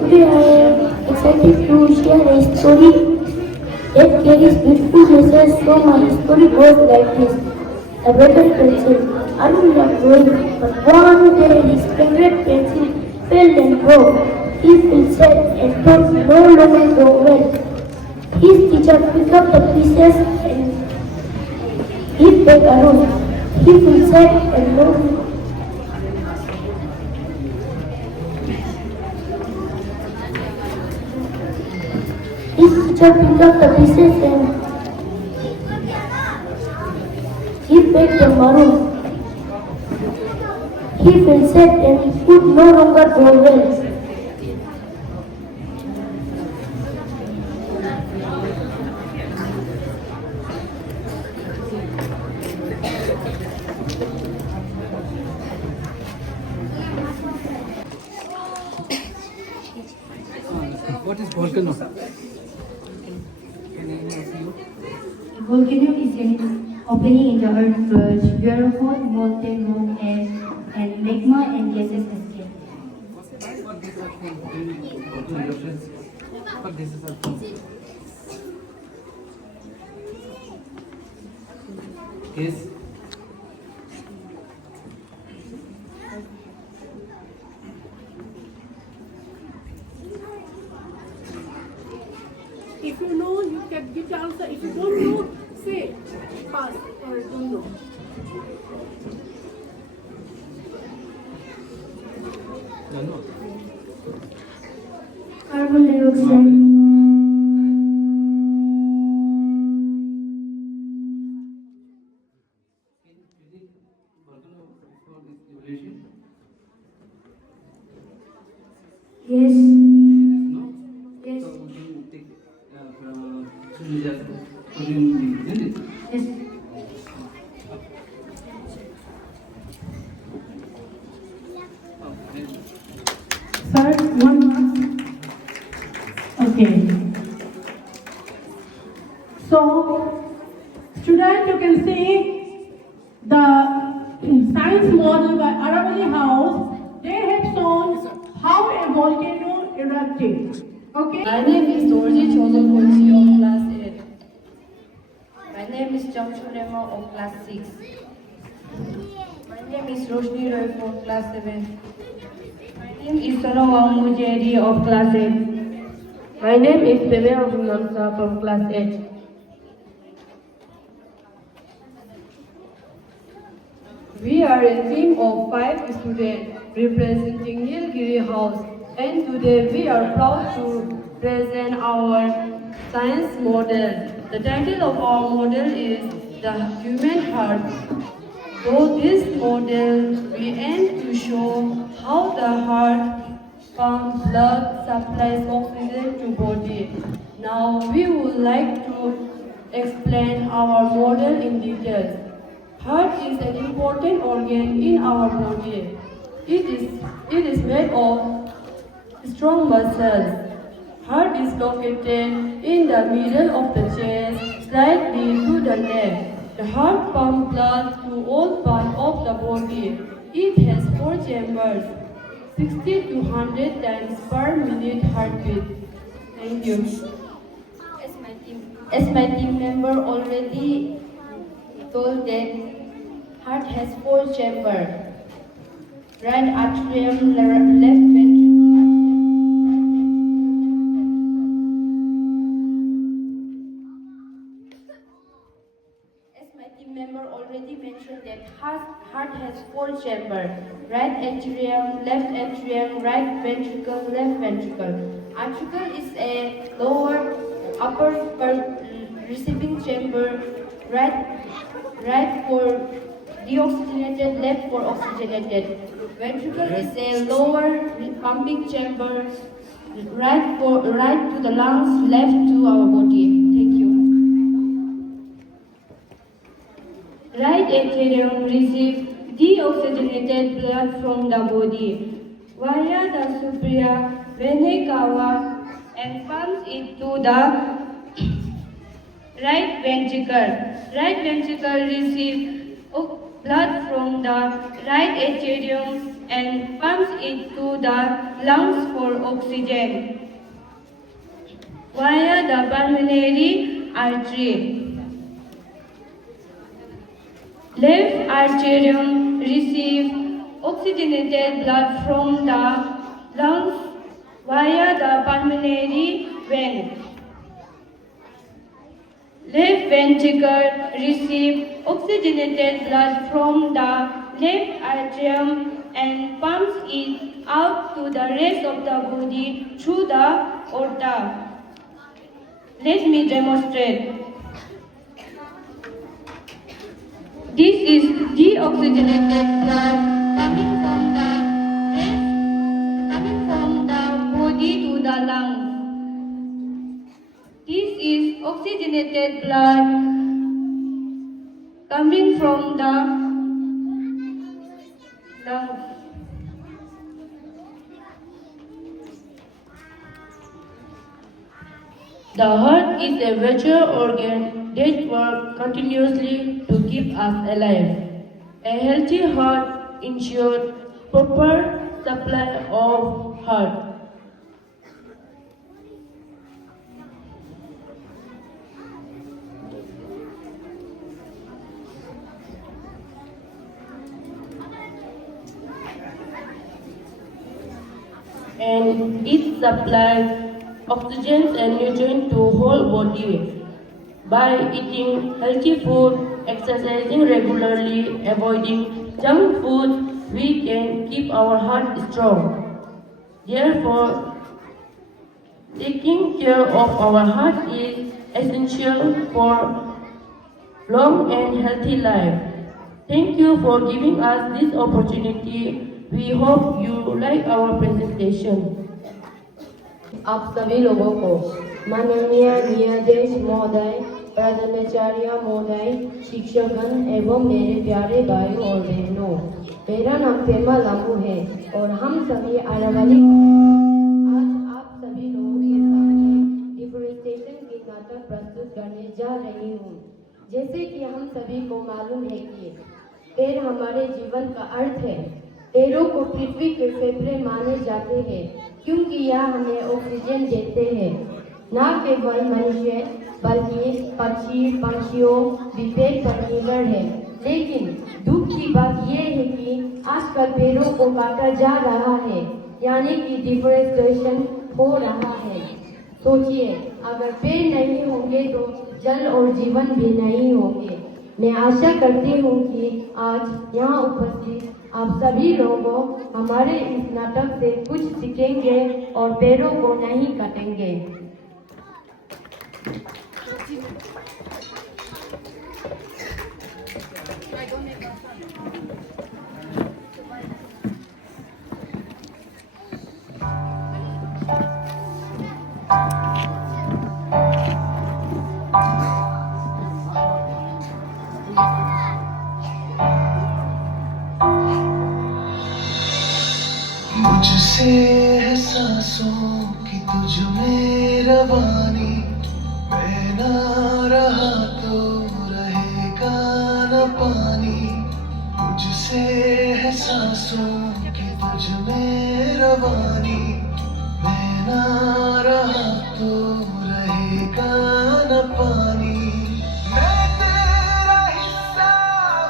Today I am excited to share a story that carries beautiful messages. So my story goes like this. A brother pencil. Arun loved drawing, but one day his favorite pencil fell and broke. He felt sad and thought no longer draw well. His teacher picked up the pieces and gave back Arun. He felt sad and no His teacher picked up the pieces and gave back the maroon. He felt sad and could no longer draw well. What is volcano? Can any of you? A volcano is an opening in the earth crust where hot molten rock and magma and gases escape. What this is from reference? What this is from? Yes. If you know, you can give the answer. If you don't know, say pass or don't know. No. Carbon dioxide. Volcano before this evolution? Yes. No. Yes. So we can take just putting the isn't it? Yes. Sir, one mark. Okay. So, students, you can see the science model by Aravali House. They have shown how a volcano erupted. Okay. My name is Dorji Chodokochi of class 8. My name is Jamshul Rema of class 6. My name is Roshni Roy from class 7. My name is Sanawang Mujeri of class 8. My name is Bebe Abunamsa from class 8. We are a team of 5 students representing Nilgiri House, and today we are proud to present our science model. The title of our model is The Human Heart. Through this model, we aim to show how the heart pumps blood, supplies oxygen to body. Now we would like to explain our model in detail. Heart is an important organ in our body. It is made of strong muscles. Heart is located in the middle of the chest, slightly to the left. The heart pumps blood to all parts of the body. It has 4 chambers, 60 to 100 times per minute heartbeat. Thank you. As my team member already told that heart has 4 chambers. Right atrium, left ventricle. As my team member already mentioned that heart has 4 chambers. Right atrium, right ventricle, left ventricle. Atricle is a lower upper receiving chamber, right for deoxygenated, left for oxygenated. Ventricle is a lower pumping chamber, right to the lungs, left to our body. Thank you. Right atrium receives deoxygenated blood from the body via the superior vena cava and pumps it to the right ventricle. Right ventricle receives blood from the right atrium and pumps it to the lungs for oxygen via the pulmonary artery. Left atrium receives oxygenated blood from the lungs via the pulmonary vein. Left ventricle receives oxygenated blood from the left atrium and pumps it out to the rest of the body through the aorta. Let me demonstrate. This is deoxygenated blood coming from the body to the lungs. This is oxygenated blood coming from the lungs. The heart is a vital organ that works continuously to keep us alive. A healthy heart ensures proper supply of heart. And it supplies oxygen and nutrients to whole body. By eating healthy food, exercising regularly, avoiding junk food, we can keep our heart strong. Therefore, taking care of our heart is essential for long and healthy life. Thank you for giving us this opportunity. We hope you like our presentation. आप सभी लोगों को माननीय न्यायाधीश महोदय, प्रधानाचार्य महोदय, शिक्षकगण एवं मेरे प्यारे भाइयों और बहनों, मेरा नाम पेमा लामू है और हम सभी अरावली आज आप सभी लोगों के सामने डिफोरेस्टेशन के नाटक प्रस्तुत करने जा रही हूँ। जैसे कि हम सभी को मालूम है कि पेड़ हमारे जीवन का अर्थ है। पेड़ों को पृथ्वी के फेफड़े माने जाते हैं क्योंकि यह हमें ऑक्सीजन देते हैं। न केवल मनुष्य बल्कि पक्षी पक्षियों भी पेड़ पर निर्भर है। लेकिन दुख की बात यह है कि आजकल पेड़ों को काटा जा रहा है, यानी कि डिफोरेस्टेशन हो रहा है। सोचिए, अगर पेड़ नहीं होंगे तो जल और जीवन भी नहीं होंगे। मैं आशा करती हूँ कि आज यहाँ उपस्थित आप सभी लोगों हमारे इस नाटक से कुछ सीखेंगे और पेड़ों को नहीं काटेंगे। मुझसे है सांसों की तुझ में रवानी, मैं ना रहा तो रहेगा न पानी। मुझसे है सांसों की तुझ में रवानी, मैं ना रहा तो रहेगा न पानी। मैं तेरा हिस्सा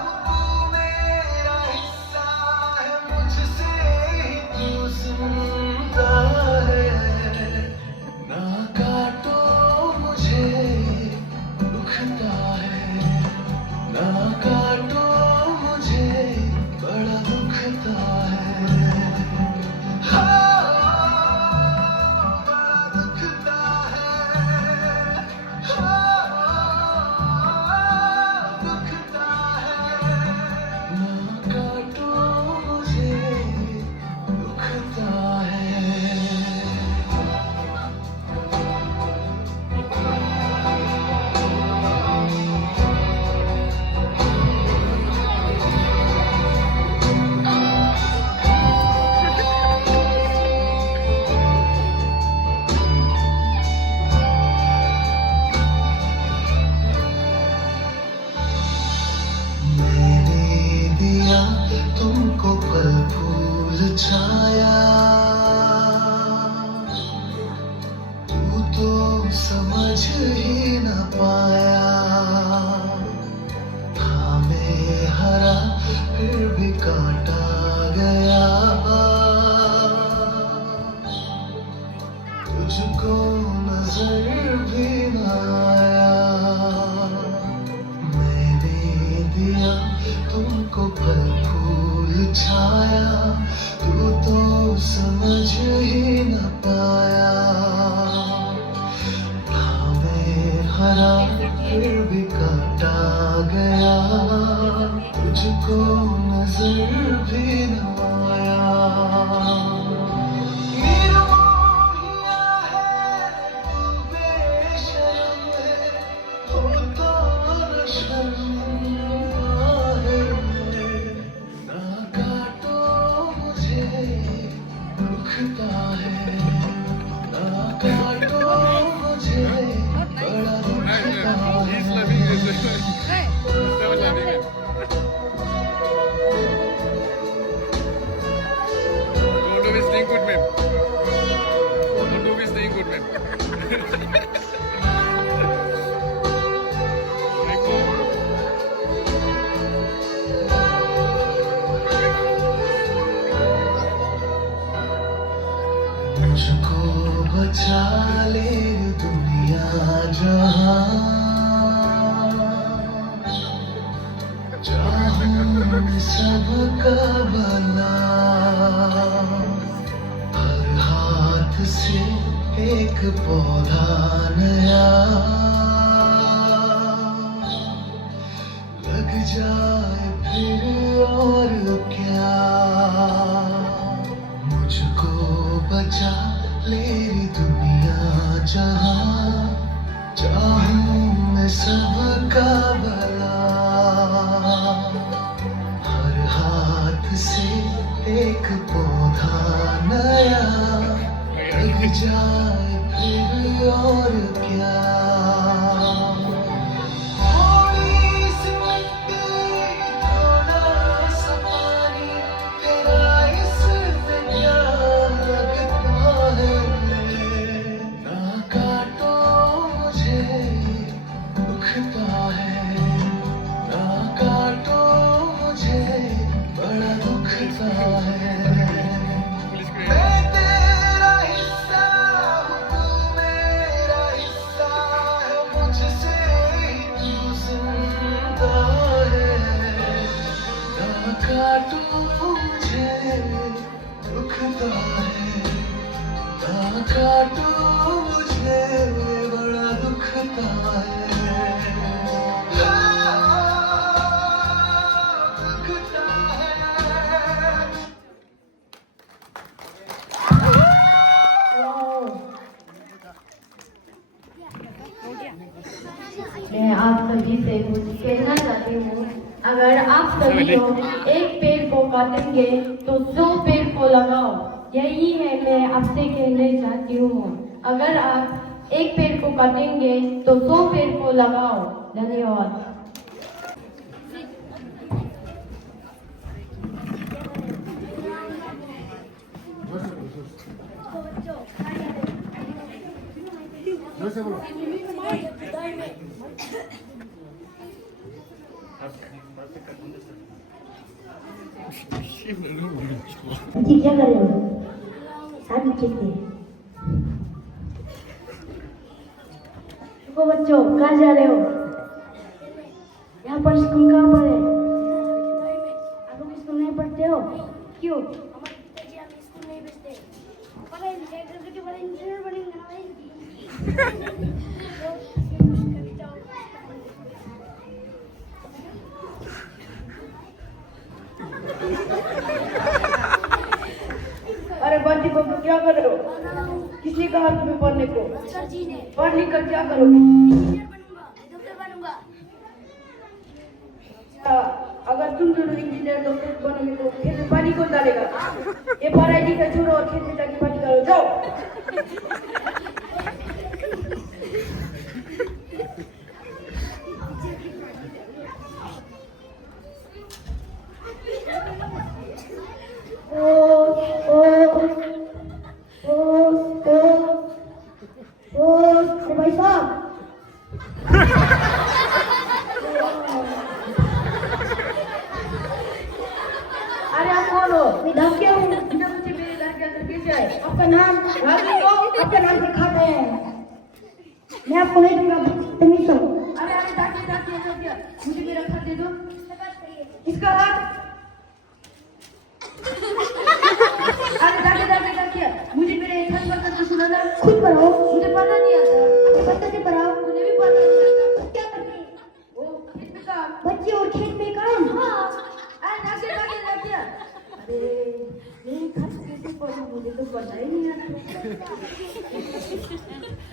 हूँ, तू मेरा हिस्सा है, मुझसे ही तू जिंदा है। ना काटो मुझे दुखता है, ना काटो मुझे बड़ा दुखता है। हाँ, बड़ा दुखता है। तुझको नजर भी न आया। मैंने दिया तुमको फल फूल छाया, तू तो समझ ही न पाया। हरा फिर भी काटा गया, तुझको नजर भी न आया। हीर मोहिया है तू बेशर्म है, हो तो न शर्मिंदा है। ना काटो मुझे दुखता है, ना काटो मुझे बड़ा दुखता है। Don't be staying good, man. Don't be staying good, man. मुझको बचा ले दुनिया जहां, चाहूं सबका भला। हर हाथ से एक पौधा नया लग जाए फिर और क्या। मुझको बचा ले दुनिया जहां, चाहूं मैं सबका भला। हर हाथ से एक पौधा नया लग जाए फिर और क्या। थोड़ी सी मिट्टी, थोड़ा सा पानी, तेरा इससे क्या लगता है। ना काटो मुझे दुखता है, ना काटो मुझे बड़ा दुखता है। मैं तेरा हिस्सा हूँ, तू मेरा हिस्सा है, मुझसे ही तू जिंदा है। ना काटो मुझे दुखता है, ना काटो मुझे बड़ा दुखता है। दुखता है। मैं आप सभी से कुछ कहना चाहती हूँ। अगर आप सभी लोग एक पेड़ को काटेंगे तो 100 पेड़ को लगाओ, यही है मैं आपसे कहना चाहती हूँ। अगर आप एक पेड़ को काटेंगे तो 100 पेड़ को लगाओ। धन्यवाद। जी क्या कर रहे हो? साथ में खेलते हैं। रुको बच्चों, कहाँ जा रहे हो? यहाँ पर स्कूल कहाँ पर है? आप लोग स्कूल नहीं पढ़ते हो? क्यों? हमारे पिताजी हमें स्कूल नहीं भेजते। पढ़ाई लिखाई करके बड़े इंजीनियर बनेंगे। अरे बच्ची को क्या कर रहे हो? किसने कहा तुम्हें पढ़ने को? सर जी ने। पढ़ लिख कर क्या करोगे? इंजीनियर बनूंगा, डॉक्टर बनूंगा। अगर तुम दोनों इंजीनियर डॉक्टर बनोगे तो खेत में पानी कौन डालेगा? ये पढ़ाई लिखाई छोड़ो और खेत में जाके पानी डालो, जाओ। भाई साहब, अरे आप कौन हो? मैं धमकिया हूँ। बिना पूछे मेरे घर के अंदर कैसे आए? आपका नाम? राजू को आपके नाम से खा रहे हैं। मैं आपको नहीं दूंगा, बदतमीज हो। अरे अरे ताकि ताकि ऐसा क्या, मुझे मेरा खत दे दो। इसका हाथ। अरे ताकि ताकि ताकि मुझे मेरे खत पढ़ना तो सुनाना। खुद पढ़ो। मुझे पढ़ना नहीं आता। अपने बच्चे से पढ़ाओ। मुझे भी पढ़ना नहीं आता। क्या करते? ओ खेत में काम। बच्चे और खेत में काम। हाँ। अरे ताकि ताकि ताकि अरे मेरे खत कैसे पढ़ूं, मुझे तो पढ़ना ही नहीं आता।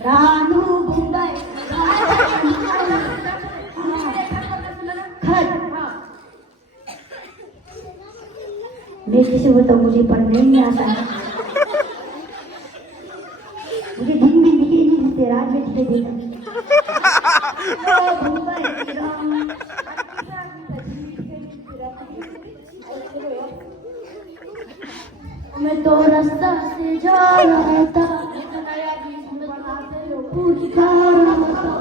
रानू बुंदाई। खत। मैं किसी को तो मुझे पढ़ना ही नहीं आता। मुझे दिन भी दिखे नहीं देते, रात में दिखे देता। मैं तो रास्ता से जा रहा था, पूछ खा रहा था।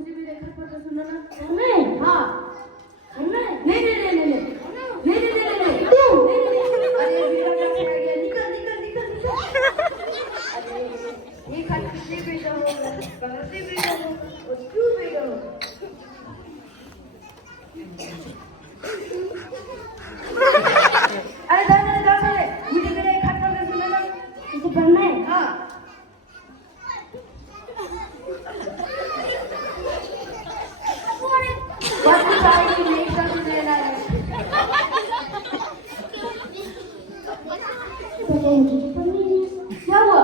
मुझे मेरे खत पढ़ना सुनाना। मैं हाँ। मैं नहीं नहीं नहीं नहीं नहीं नहीं नहीं नहीं नहीं क्यों? अरे मेरा खत रह गया, निकल निकल निकल निकल। अरे ये खत किसने भेजा हो, कहाँ से भेजा हो और क्यों भेजा हो? अरे दादा मुझे मेरे खत पढ़ना सुनाना। इसे पढ़ना है। हाँ। बस कुछ आएगी नहीं, एक साथ सुनाना है। क्या हुआ?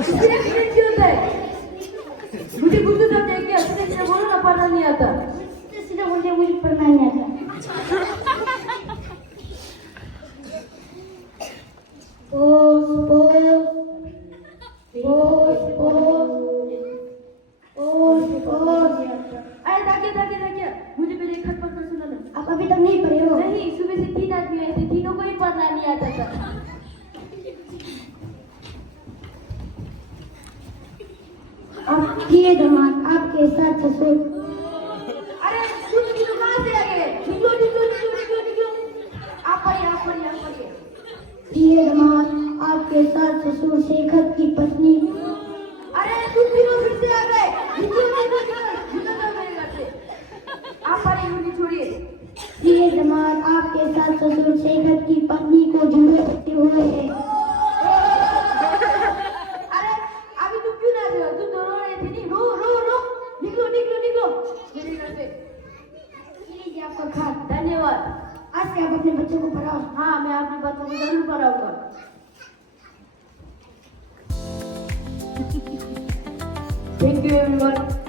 इसलिए एक्सीडेंट क्यों होता है? मुझे कुछ तो समझे क्या? सीधे बोलो ना, पढ़ना नहीं आता। सीधा बोलते मुझे पढ़ना नहीं आता। पोस पोस पोस पोस पोस पोस। अरे ताकि ताकि ताकि मुझे मेरे खत पढ़ना सुनाना। आप अभी तक नहीं पढ़े हो? नहीं, सुबह से 3 आदमी आए थे, तीनों को ही पढ़ना नहीं आता था। आपकी दामाद आपके साथ ससुर। अरे तुम तीनों कहाँ से आ गए? निकलो निकलो निकलो निकलो निकलो। आप पढ़िए आप पढ़िए आप पढ़िए। ये दामाद आपके साथ ससुर शेखर की पत्नी। अरे तुम तीनों फिर से आ गए। निकलो निकलो निकलो निकलो मेरे घर से। आप पढ़िए, मुझे छोड़िए। ये दामाद आपके साथ ससुर शेखर की पत्नी को जुड़े करते हुए है। अरे अभी तुम क्यों नाच रहे हो? तुम दोनों रहे थे नहीं? रो रो रो। निकलो निकलो निकलो मेरे घर से। लीजिए आपका खाद। धन्यवाद। आज से आप अपने बच्चों को पढ़ाओ। हाँ, मैं अपने बच्चों को जरूर पढ़ाऊंगा। Thank you everyone.